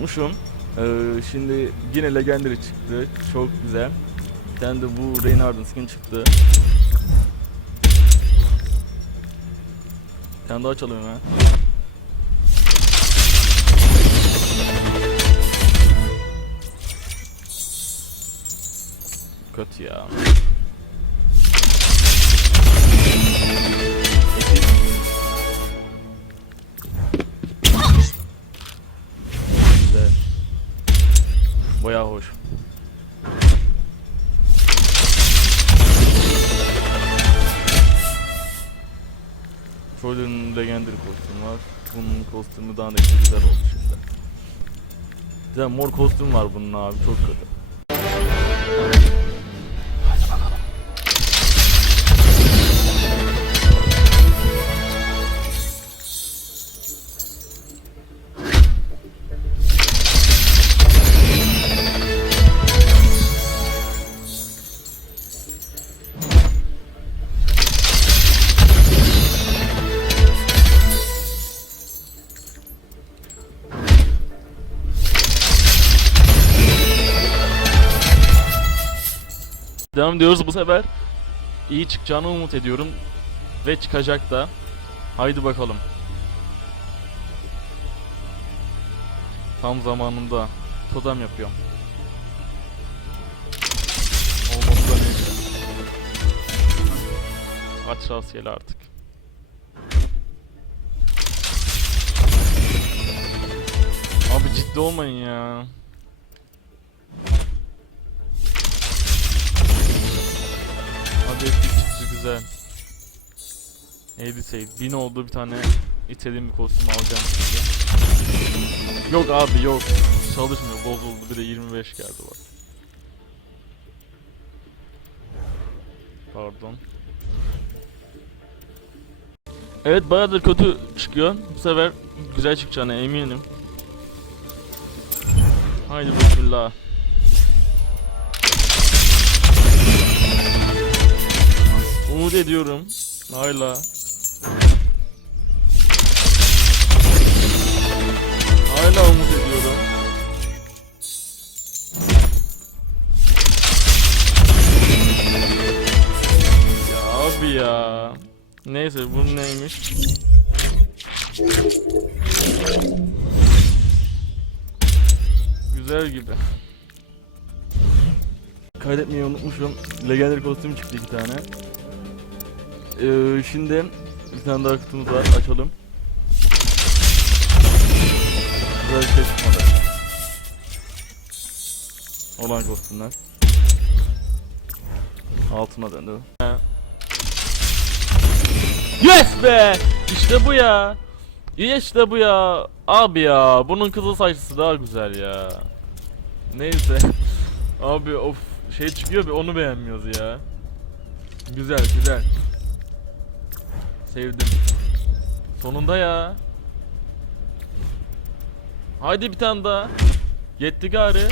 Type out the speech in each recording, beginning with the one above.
Unutmuşum. Ee, şimdi yine Legendary çıktı. Çok güzel. Bir de bu Reynard'ın skin çıktı. Bir tane daha açalım hemen. Kötü ya. Bayağı hoş. Troll'ün Legendary kostümü var. Bunun kostümü daha kadar güzel oldu şimdi. Bir mor kostüm var bunun abi çok kötü. Devam ediyoruz bu sefer. iyi çıkacağını umut ediyorum. Ve çıkacak da. Haydi bakalım. Tam zamanında totem yapıyorum. Olmadı da neyse. Aç rastgele artık. Abi ciddi olmayın ya. Çıktı güzel. Neydi şey? Bin oldu bir tane istediğim bir kostüm alacağım şimdi. Yok abi yok. Çalışmıyor bozuldu bir de 25 geldi bak. Pardon. Evet bayağıdır kötü çıkıyor. Bu sefer güzel çıkacağına eminim. Haydi bismillah. Umut ediyorum. Hala. Hala umut ediyorum. Ya abi ya. Neyse bu neymiş? Güzel gibi. Kaydetmeyi unutmuşum. Legendary kostüm çıktı iki tane. Ee, şimdi bir tane daha kutumuz var. Açalım. Güzel bir şey çıkmadı. Olan kostümler. Altına döndü. Yes be! İşte bu ya. İşte bu ya. Abi ya. Bunun kızıl saçlısı daha güzel ya. Neyse. Abi of şey çıkıyor bir onu beğenmiyoruz ya. Güzel güzel. Sevdim. Sonunda ya. Haydi bir tane daha. Yetti gari.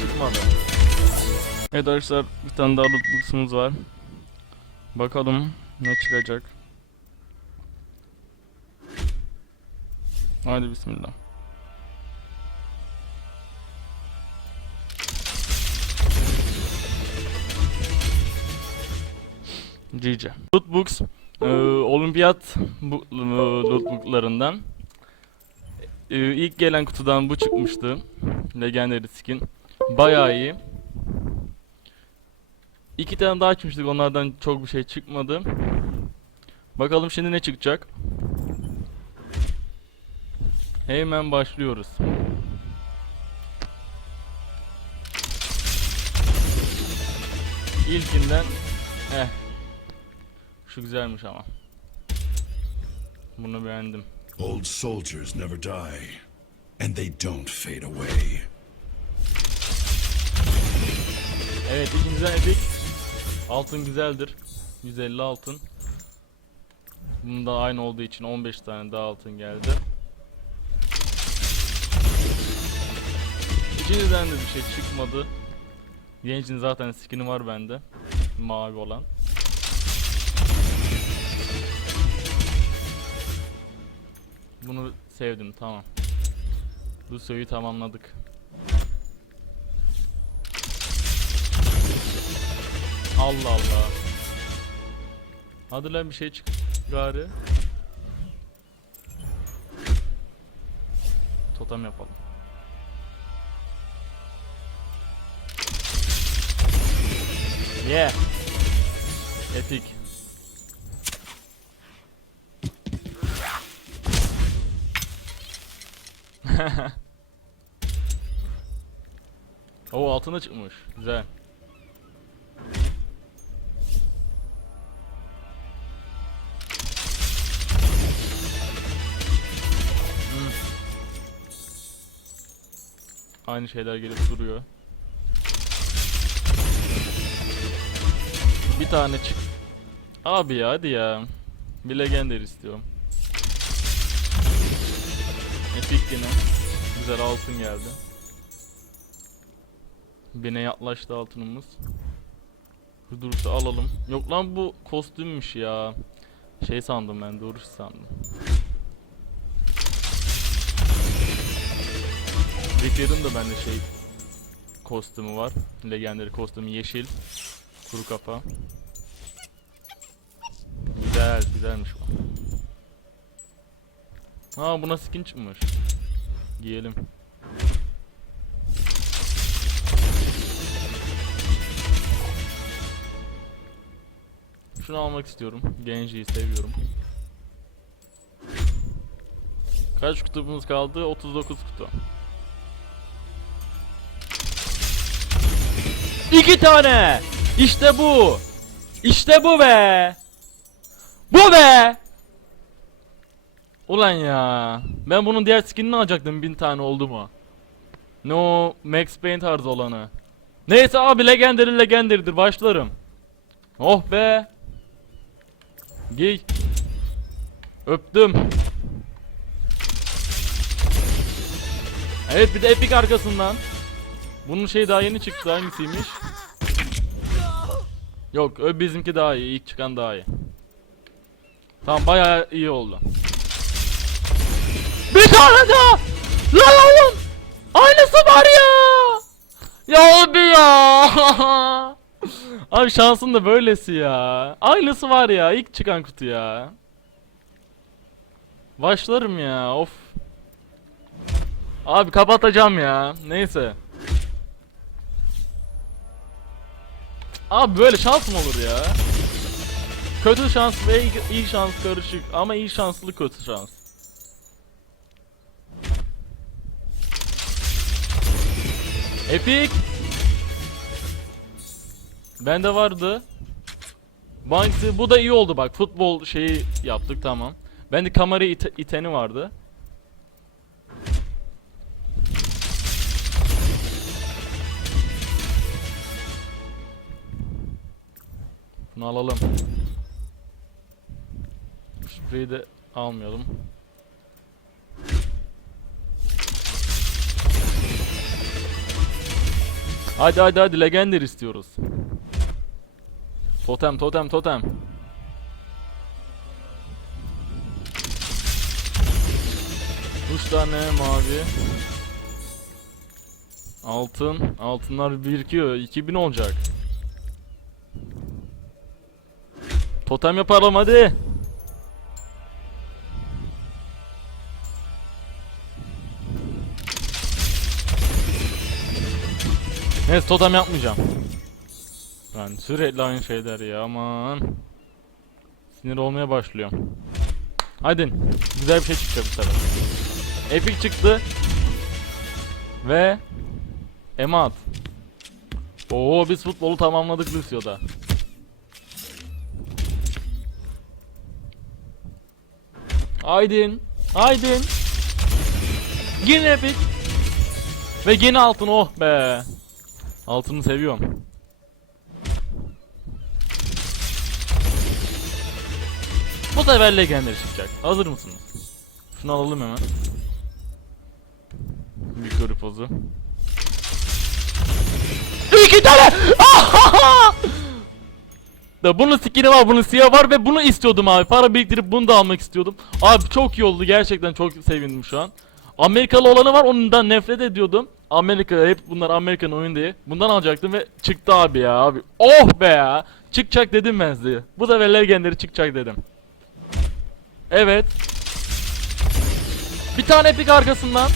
Çıkmadı. Evet arkadaşlar bir tane daha lootbox'umuz var. Bakalım ne çıkacak. Haydi bismillah. GG. Lootbooks e, olimpiyat bu, e, lootbooklarından e, ilk gelen kutudan bu çıkmıştı. Legendary skin. Bayağı iyi. İki tane daha açmıştık onlardan çok bir şey çıkmadı. Bakalım şimdi ne çıkacak. Hemen başlıyoruz. İlkinden eh şu güzelmiş ama. Bunu beğendim. Old soldiers never die, and they don't fade away. Evet ikinciden epic. Altın güzeldir. 150 altın. Bunun da aynı olduğu için 15 tane daha altın geldi. İkinciden de bir şey çıkmadı. Gençin zaten skin'i var bende. Mavi olan. Bunu sevdim tamam. Lucy'yi tamamladık. Allah Allah. Hadi lan bir şey çık gari. Totem yapalım. Yeah. Epic. Oo altına çıkmış. Güzel. Hmm. Aynı şeyler gelip duruyor. Bir tane çık. Abi hadi ya. Bir legender istiyorum. Yine. Güzel altın geldi. Bine yaklaştı altınımız. Duruşu alalım. Yok lan bu kostümmüş ya. Şey sandım ben duruş sandım. Rickard'ın da bende şey kostümü var. Legendary kostümü yeşil. Kuru kafa. Güzel, güzelmiş bu. Ha buna skin çıkmış. Giyelim. Şunu almak istiyorum. Genji'yi seviyorum. Kaç kutumuz kaldı? 39 kutu. İki tane! İşte bu! İşte bu be! Bu be! Ulan ya. Ben bunun diğer skinini alacaktım bin tane oldu mu? No Max Payne tarzı olanı. Neyse abi legendary legendary'dir başlarım. Oh be. Giy. Öptüm. Evet bir de epic arkasından. Bunun şey daha yeni çıktı hangisiymiş? Yok ö bizimki daha iyi ilk çıkan daha iyi. Tamam bayağı iyi oldu. Tane daha! Lan oğlum! Aynısı var ya! Ya abi ya! abi şansın da böylesi ya. Aynısı var ya ilk çıkan kutu ya. Başlarım ya of. Abi kapatacağım ya. Neyse. Abi böyle şans mı olur ya? Kötü şans ve iyi şans karışık ama iyi şanslı kötü şans. Epic. Bende vardı. Banksy bu da iyi oldu bak. Futbol şeyi yaptık tamam. Bende kamera ite- iteni vardı. Bunu alalım. Spreyi de almayalım. Hadi hadi hadi legender istiyoruz. Totem totem totem. Üç tane mavi. Altın. Altınlar birikiyor. 2000 olacak. Totem yapalım hadi. Neyse totem yapmayacağım. Ben sürekli aynı şeyler ya aman. Sinir olmaya başlıyorum. Hadi güzel bir şey çıkacak bu sefer. Epic çıktı. Ve Emat. Oo biz futbolu tamamladık Lucio'da. Aydın. Aydın. Yine epic. Ve yine altın oh be. Altını seviyorum. Bu sefer legendary çıkacak. Hazır mısınız? Şunu alalım hemen. Victory pozu. İki tane! Da bunun skin'i var, bunun siyah var ve bunu istiyordum abi. Para biriktirip bunu da almak istiyordum. Abi çok iyi oldu gerçekten çok sevindim şu an. Amerikalı olanı var ondan nefret ediyordum. Amerika hep bunlar Amerikan oyun diye. Bundan alacaktım ve çıktı abi ya abi. Oh be ya. Çıkacak dedim ben size. Bu da ve legendary çıkacak dedim. Evet. Bir tane epic arkasından.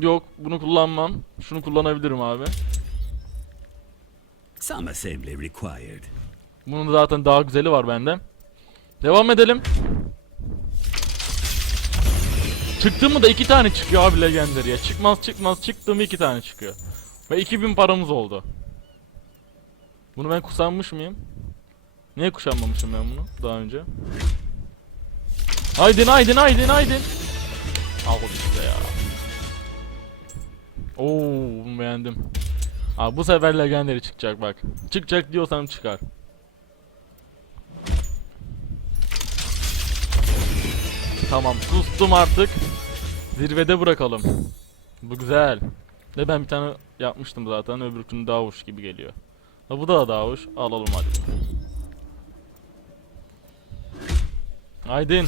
Yok bunu kullanmam. Şunu kullanabilirim abi. Some assembly required. Bunun zaten daha güzeli var bende. Devam edelim. Çıktı mı da iki tane çıkıyor abi Legendary ya. Çıkmaz çıkmaz çıktı mı iki tane çıkıyor. Ve 2000 paramız oldu. Bunu ben kuşanmış mıyım? Niye kuşanmamışım ben bunu daha önce? Haydin haydin haydin haydin. Al işte ya. Oo beğendim. Abi bu sefer Legendary çıkacak bak. Çıkacak diyorsam çıkar. Tamam sustum artık. Zirvede bırakalım. Bu güzel. De ben bir tane yapmıştım zaten öbürkünün daha hoş gibi geliyor. Ha bu da daha hoş. Alalım hadi. Aydın.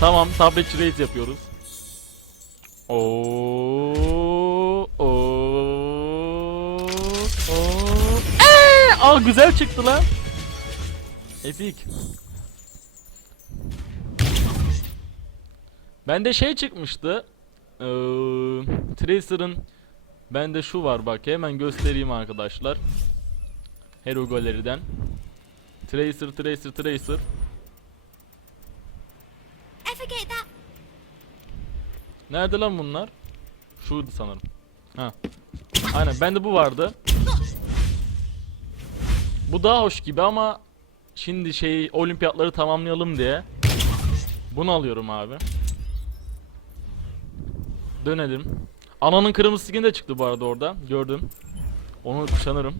Tamam tablet raid yapıyoruz. Oo, oo, oo. Eee, aa güzel çıktı lan. Epic. Bende şey çıkmıştı. Ee, Tracer'ın bende şu var bak hemen göstereyim arkadaşlar. Hero Gallery'den. Tracer, Tracer, Tracer. Nerede lan bunlar? Şuydu sanırım. Ha. Aynen bende bu vardı. Bu daha hoş gibi ama şimdi şey olimpiyatları tamamlayalım diye bunu alıyorum abi. Dönelim. Ananın kırmızı skin de çıktı bu arada orada. Gördüm. Onu kuşanırım.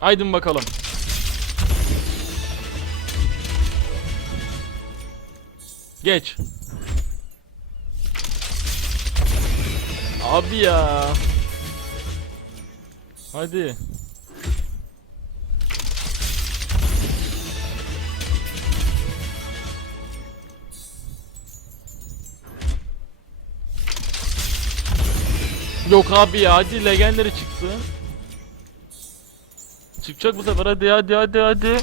Aydın bakalım. Geç. Abi ya. Hadi. Yok abi ya hadi legendary çıksın. Çıkacak bu sefer hadi hadi hadi hadi.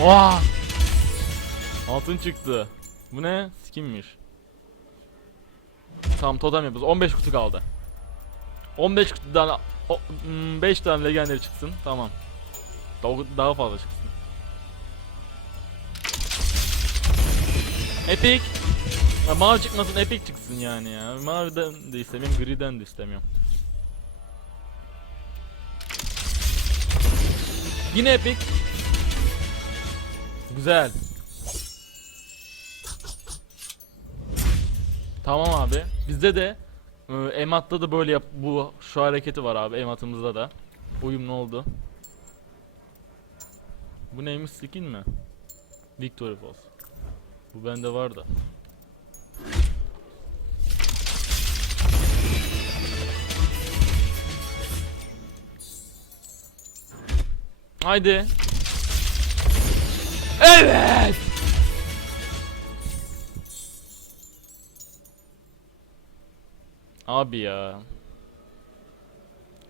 Vah. Altın çıktı. Bu ne? Skinmiş. Tamam totem yapıyoruz. 15 kutu kaldı. 15 kutudan 5 tane legendary çıksın. Tamam. Daha fazla çıksın. Epic. Ya mavi çıkmasın epic çıksın yani ya. Maviden de istemiyorum, griden de istemiyorum. Yine epic. Güzel. Tamam abi. Bizde de e, Emat'ta da böyle yap bu şu hareketi var abi Emat'ımızda da. Uyum ne oldu? Bu neymiş skin mi? Victory Falls. Bu bende var da. Haydi. Evet. Abi ya.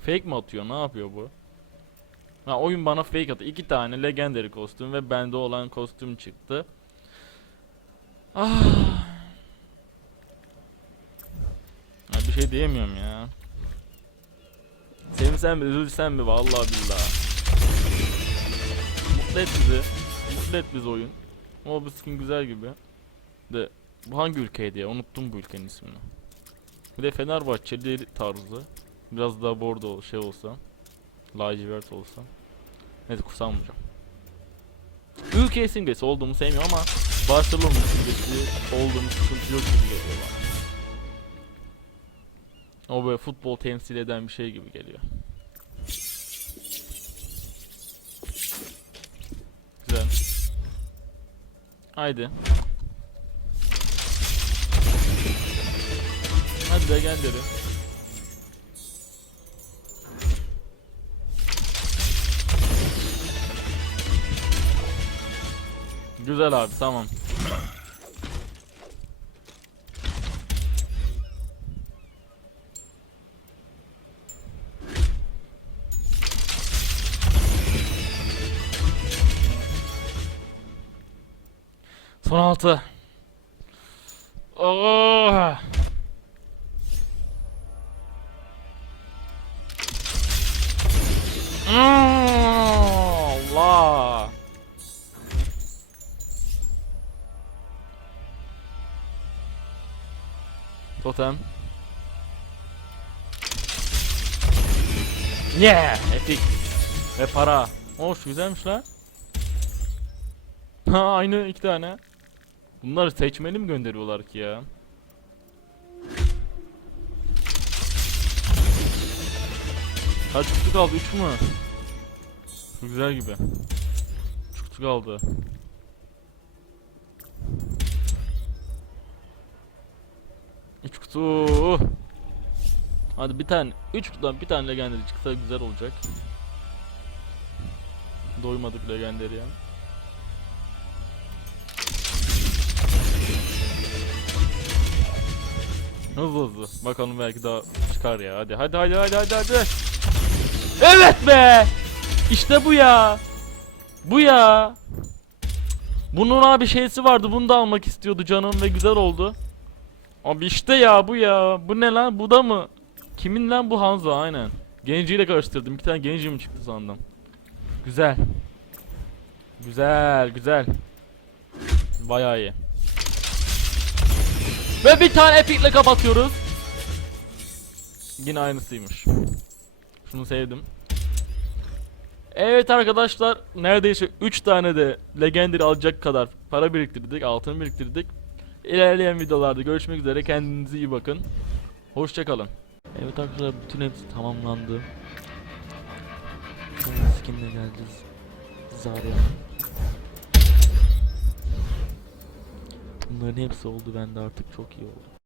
Fake mi atıyor? Ne yapıyor bu? Ha oyun bana fake atıyor. İki tane legendary kostüm ve bende olan kostüm çıktı. Ah. Ya bir şey diyemiyorum ya. Sevinsem mi, üzülsem mi vallahi billahi. Mutlu bizi. Mutlu bizi oyun. Ama bu skin güzel gibi. De bu hangi ülkeydi ya? Unuttum bu ülkenin ismini. Bir de Fenerbahçeli tarzı. Biraz daha bordo şey olsa. Lacivert olsa. Neyse kusanmayacağım. Ülke simgesi olduğumu sevmiyorum ama Barcelona simgesi olduğumu sıkıntı yok gibi geliyor bana. O böyle futbol temsil eden bir şey gibi geliyor. Haydi. Hadi legendary. Güzel abi tamam. Son altı. Oh. Allah. Totem. Yeah, epic. Ve para. Hoş güzelmiş lan. Ha aynı iki tane. Bunları seçmeli mi gönderiyorlar ki ya? Kaç kutu kaldı? 3 mü? Çok güzel gibi. 3 kutu kaldı. Üç kutu. Hadi bir tane, üç kutudan bir tane legendary çıksa güzel olacak. Doymadık legendary'e. Hızlı hızlı. Bakalım belki daha çıkar ya. Hadi hadi hadi hadi hadi hadi. Evet be. İşte bu ya. Bu ya. Bunun abi şeysi vardı. Bunu da almak istiyordu canım ve güzel oldu. Abi işte ya bu ya. Bu ne lan? Bu da mı? Kimin lan bu Hanzo? Aynen. Genji ile karıştırdım. Bir tane Genji mi çıktı sandım. Güzel. Güzel, güzel. Bayağı iyi. Ve bir tane epikle kapatıyoruz. Yine aynısıymış. Şunu sevdim. Evet arkadaşlar neredeyse 3 tane de legendary alacak kadar para biriktirdik, altın biriktirdik. İlerleyen videolarda görüşmek üzere kendinize iyi bakın. Hoşçakalın. Evet arkadaşlar bütün hepsi tamamlandı. Şimdi skinle geleceğiz. Zarya. Bunların hepsi oldu bende artık çok iyi oldu.